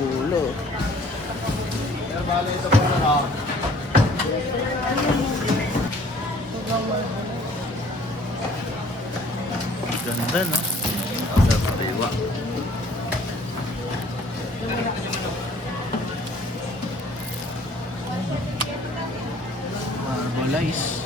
Ulo. Ganda, no? Sa pariwa. Marbolize.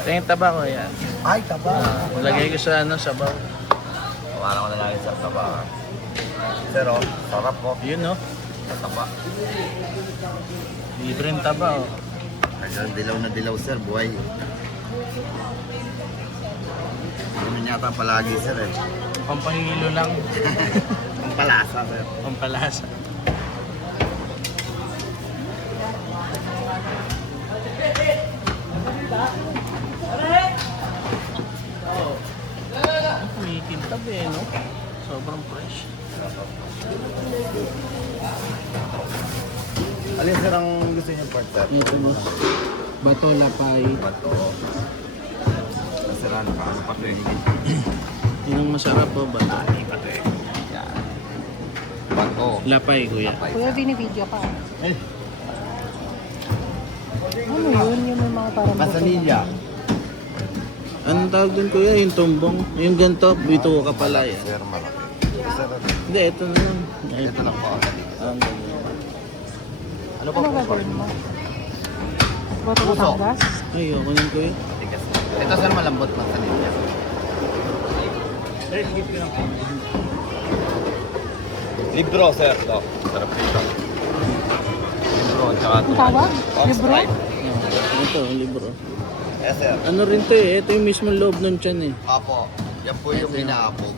Tingin taba ko yan. Ay, taba. Lagay ko sa ano, sabaw. Wala ko na lang sa taba. Pero, sarap po. Yun, no? Sa taba. Libreng taba, oh. Ayun, dilaw na dilaw, sir. Buhay. Ganun yata palagi, sir, eh. Pampahilo lang. Ang palasa, sir. Pampalasa. Kumikintab eh, no? Sobrang fresh. Alin, sir, ang gusto niyo part, sir? Ito mo. Bato, lapay. Bato. Sir, ano pa? Ano pa ito yung Yun ang masarap po, bato. bato eh. Yan. Bato. Lapay, kuya. Kuya, binibideo ka. Eh, Ano yun? Yun yung mga parang... Manzanilla. Anong tawag dun, kuya? Yung tumbong? Yung ganito, bito ka pala yan. Sir, malaki. Sir, Hindi, ito na lang. Ay, ito lang po ako dito. ang ganyan. Ano pa Ano po? gagawin mo? Boto Puso. Batangas? Ay, ako nun, kuya. Tigas. Ito, sir, malambot ng kanilya. Libro, sir. Ito. Sarap dito. Libro, tsaka Ang tawag? Libro? Ito, libro. Yes, sir. Ano rin to eh, ito yung mismo loob ng tiyan eh. Apo. Yan po yung inaapog.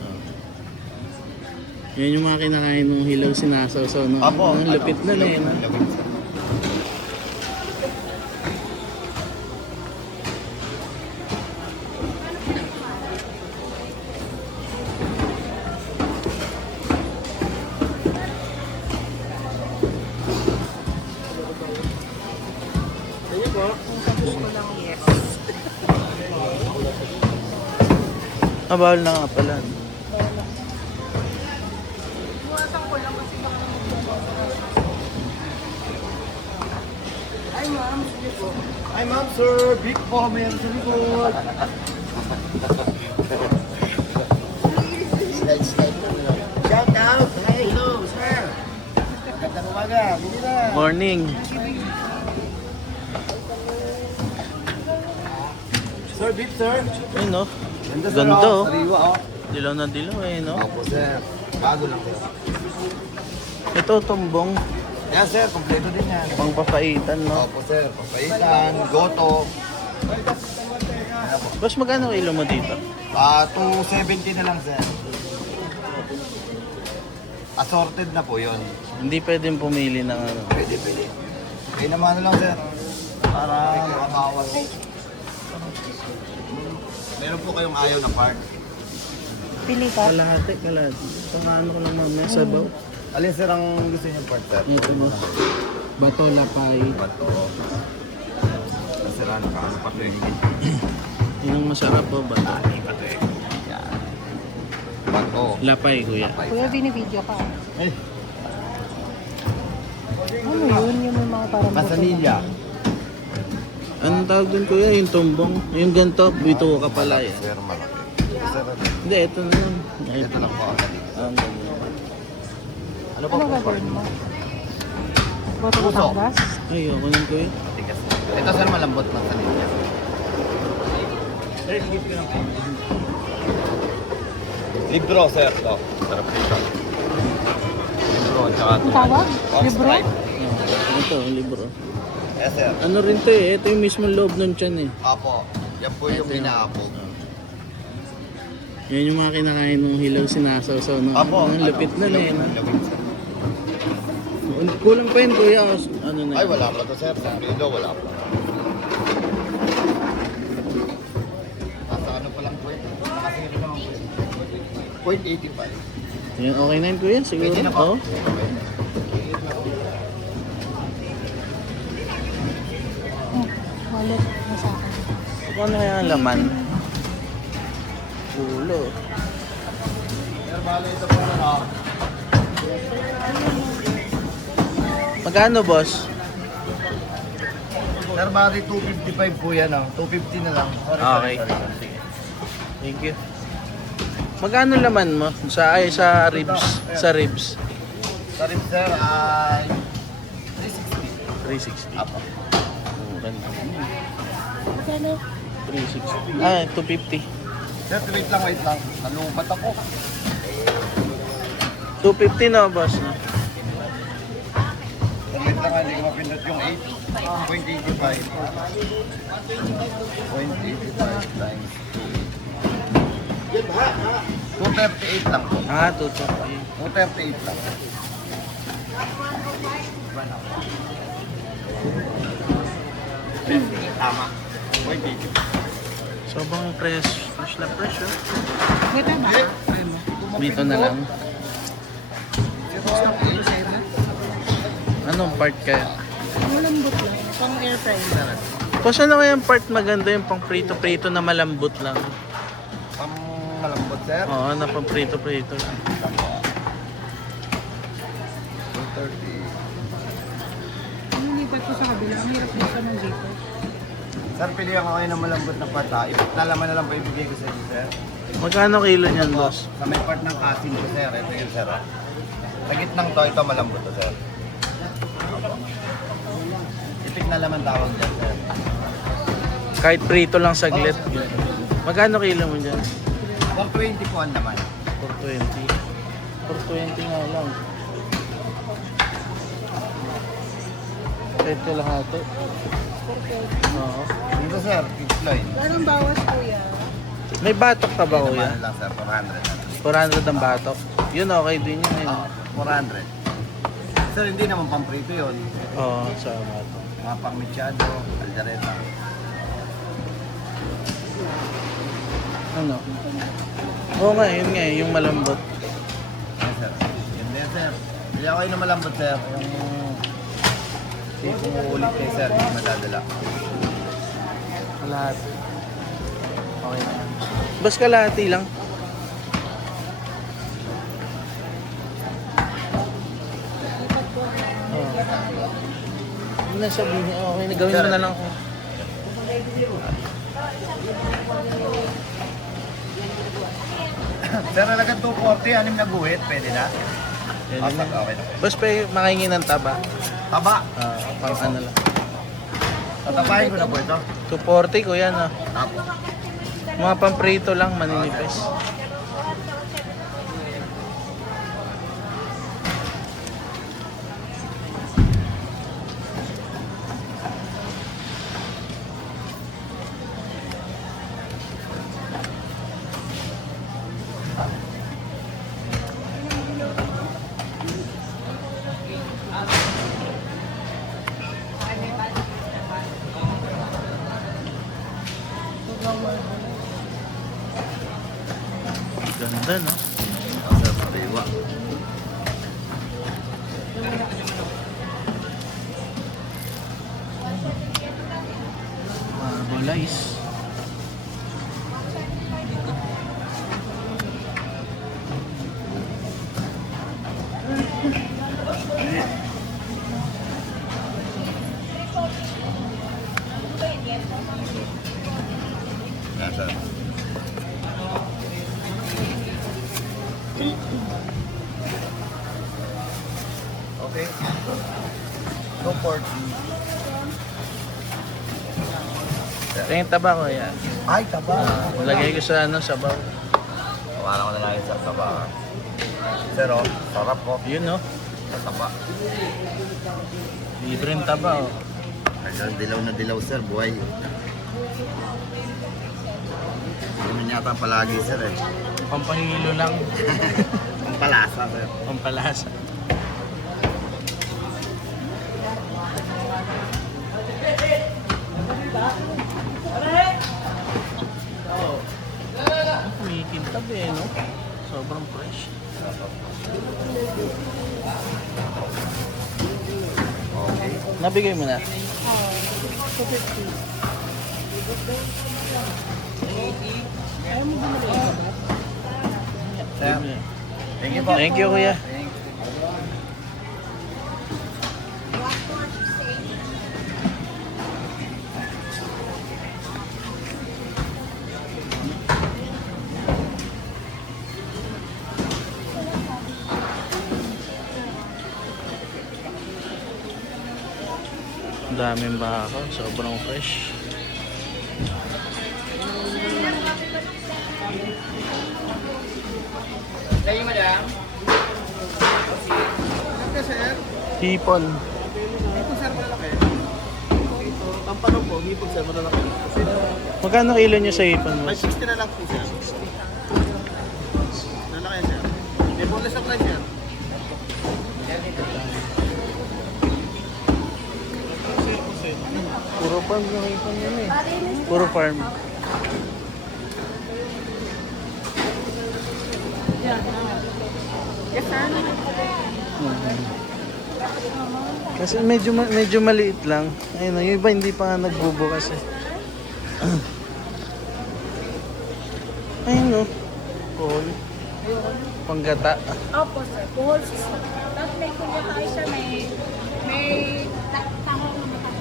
Yan yung mga kinakain ng hilaw sinasaw-saw. No? Apo. Ang lapit na na eh. no? Lapit, sir. Sabi ko lang yes. Ah, bawal na nga pala. no? Buwatan ko lang kasi baka Ay, ma'am. Sige po. Hi, ma'am, sir. Big po, meron sa likod. Shout out. Hey, hello, sir. Magandang umaga. Bili na. Morning. Sir, beef, sir. Ayun no. Ganda, sir. Ganda, oh. Sariwa, oh. Dilaw na dilaw eh no. Opo, sir. Bago lang, sir. Ito tumbong, Yan, sir. Kompleto din yan. pangpapaitan no. Opo, sir. Papaitan, goto. Boss, magkano kilo mo dito? 270 na lang, sir. Assorted na po yun. Hindi pwedeng pumili ng ano. Pwede, pwede. Kaya naman lang, sir. Para makabawas. Meron po kayong ayaw na part. Pili ka. Kalahati. Para ano ko lang mamaya sabaw. Alin, sir, ang gusto niyo part, sir? Ito mo. Bato, lapay. Bato. Sir, ano pa? Ano pa ito yung Yun ang masarap po, bato. bato eh. Yan. Bato. Lapay, kuya. Kuya, binibideo ka. Eh, Ano yun? Yun yung mga parang... Manzanilla. Anong tawag dun, kuya? Yung tumbong? Yung ganito, bito ka pala yan. Sir, malaki. Sir, Hindi, ito na lang. Ay, ito lang po ako dito. ang ganyan. Ano pa Ano po? gagawin mo? Boto Puso. Batangas? Ay, ako nun, kuya. Tigas. Ito, sir, malambot ng kanilya. Libro, sir. Ito. Sarap dito. Libro, tsaka Ang tawag? Ox Libro? stripe. Ito, libro. Yes, sir. Ano rin to eh, ito yung mismo loob ng tiyan eh. Apo. Yan po yung inaapog. Yan yung mga kinakain ng hilaw sinasaw-saw. No? Apo. Ang lapit na na eh. no? Lapit, sir. Kulang pa yun, kuya. Ano na Ay, yun? wala pa to, sir. Sa Pido, wala pa. Nasa ano pa lang po ito? Nakasiro lang po ito. 0.85. Yan, okay na yun, kuya. Siguro. Pwede na po. Oo. Okay. Wallet na sa akin. Kung ano kaya ang laman? Ulo. Sir, bali ito po na. Magkano, boss? Sir, bali 255 po yan. 250 na lang. Sorry, Okay. sorry. Sige. Thank you. Magkano laman mo? Sa ribs. Sa ribs. Sorry, sir. Ay, 360. 360. Apo. Ganda. Magkano? 360. Ah, 250. Sir, wait lang. Nalubat ako. 250 na, boss. No? Sir, wait lang. Hindi ko mapindot yung 8.85. 0.85 times 238 lang po. Ah, 250. 238 lang. Tama. 0.85. Sobrang fresh na fresh, oh. May tama. Dito na lang. Anong part kaya? Malambot lang. Pang air fryer. Boss, ano kaya yung part maganda yung pang prito-prito na malambot lang? Pang malambot, sir. Oo, na pang prito-prito lang. 230. Ang lipat ko sa kabila. Ang hirap dito ng dito. Sir, pili ako kayo ng malambot na pata. Nalaman na lang po ibigay ko sa inyo, sir. Magkano kilo niyan, boss? Sa may part ng kasin ko, sir. Ito yun, sir. Sa gitnang to, ito malambot to, sir. Ipik na laman tawag dyan, sir. Kahit prito lang saglit. Magkano kilo mo dyan? 420 po ang naman. 420. 420 nga lang. Kahit kalahati. Oo. Dito, sir. Kikloy. Anong bawas kuya? May batok ka ba, kuya? Ano lang, sir. 400 lang. 400 ang batok. Yun, okay din yun. Oo, 400. Sir, hindi naman pamprito yun. Oo, sa batok. Mga pangmichado, aldereta. Ano? Oo nga, yun nga, yung malambot. Yes, sir. Yun din, sir. Bili ako kayo ng malambot, sir. Yung ulit kay sir, hindi madadala. Lahat. Okay na. Bas kalahati lang. Oo. Hindi na sabihin niya, okay, gawin mo na lang ako. Sir, nalagan 240, anim na guhit, pwede na? Yan, Ah, yun na. okay na. Bas pa makahingi ng taba. Taba. Pang ano lang. Tatapahin ko na po ito. 240 ko yan, ah. Tapo. Mga pamprito lang, maninipis. Ganda, no? Sir, pariwa. Marbolize. Yan, sir. Okay. 240. Tingin taba ko yan. Ay, taba. Lagay ko sa ano, sabaw. Wala ko na lang yung sa taba. Sir, oh, sarap po. Yun, no? Sa taba. Libreng taba, oh. Ayun, dilaw na dilaw, sir. Buhay. Ganun yata palagi, sir, eh. Pampahilo lang. Ang palasa, sir. Pampalasa. Kumikintab eh, no? Sobrang fresh. Okay. Nabigay mo na. Oo. 250. Ayaw mo bumili ka ba? Thank you po. Thank you, kuya. Ang daming baka, sobrang fresh. Thank you, madam. Hipon. Ito, sir, malaki. Pampano po, hipon, sir, malaki. Magkano kilo nyo sa hipon mo? 560 na lang po, sir. Malaki, sir. May bonus up na, sir. Puro farm yung hipon yun eh. Puro farm. Yes, sir. Kasi medyo maliit lang. Ayun, yung iba hindi pa nga nagbubukas eh. Ayun, no. Cool. Panggata. Opo, sir. Buhol siya. Tapos may kunya tayo siya, may tahong na mata.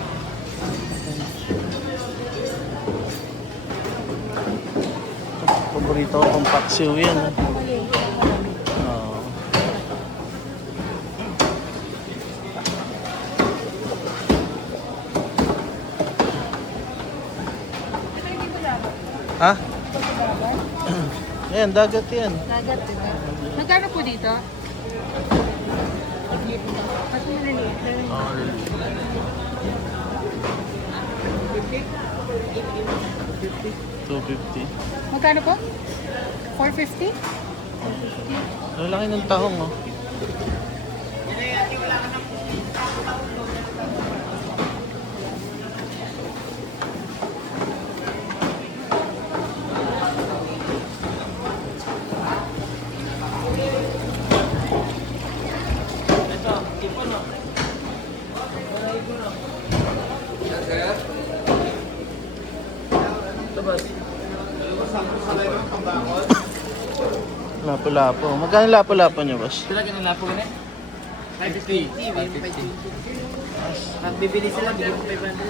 Paborito ko pang paksiw yan. Oo. Ha? Ayan, dagat yan. Dagat, diba? Magkano po dito? Mas maliliit. 250. Magkano po? 450? Ang laki ng tahong, oh. Lapo-lapo. Magkano lapo-lapo nyo, boss? Sila kinala po ganit? 550. 550. Pag bibili sila, bigyan ko 500.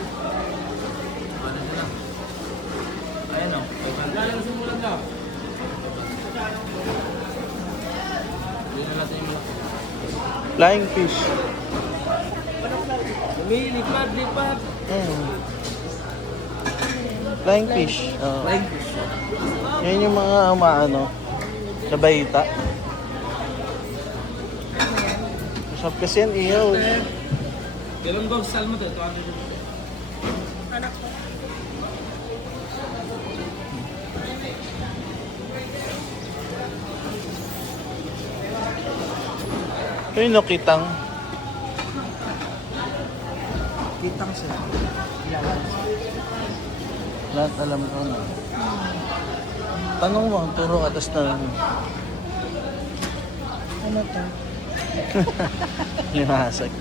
Ano na lang? Ayan o. 500. Lalo na simulan ka. Bili na natin yung malaki. Flying fish. Lipat. Ayan. Flying fish. Oo. Flying fish. Yan yung mga maano, nabayita. Masarap kasi yan, ihaw. Ganun ba salmo to? Ito Ito yung nakitang. Kitang sila. Lahat alam ko na. Tanong mo, turo ka, tapos tanong mo. Ano to? Limasag.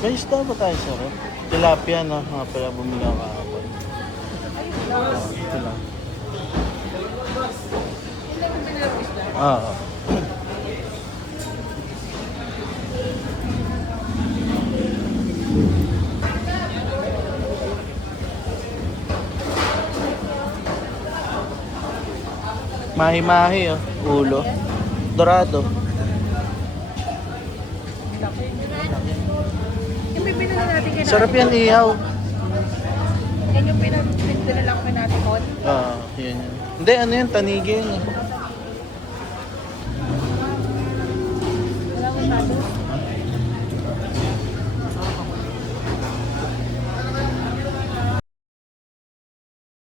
May isda ba tayo sa rep? Tilapia, no? Mga pala bumili ako kahapon. Ito lang. Oo. Mahi-mahi, oh. Ulo. Dorado. Yung pinili natin kay Sarap yan, ihaw. Yan yung pinili lang kay natin, Hot. Yun yun. Hindi, ano yun, tanigi yun. Eh.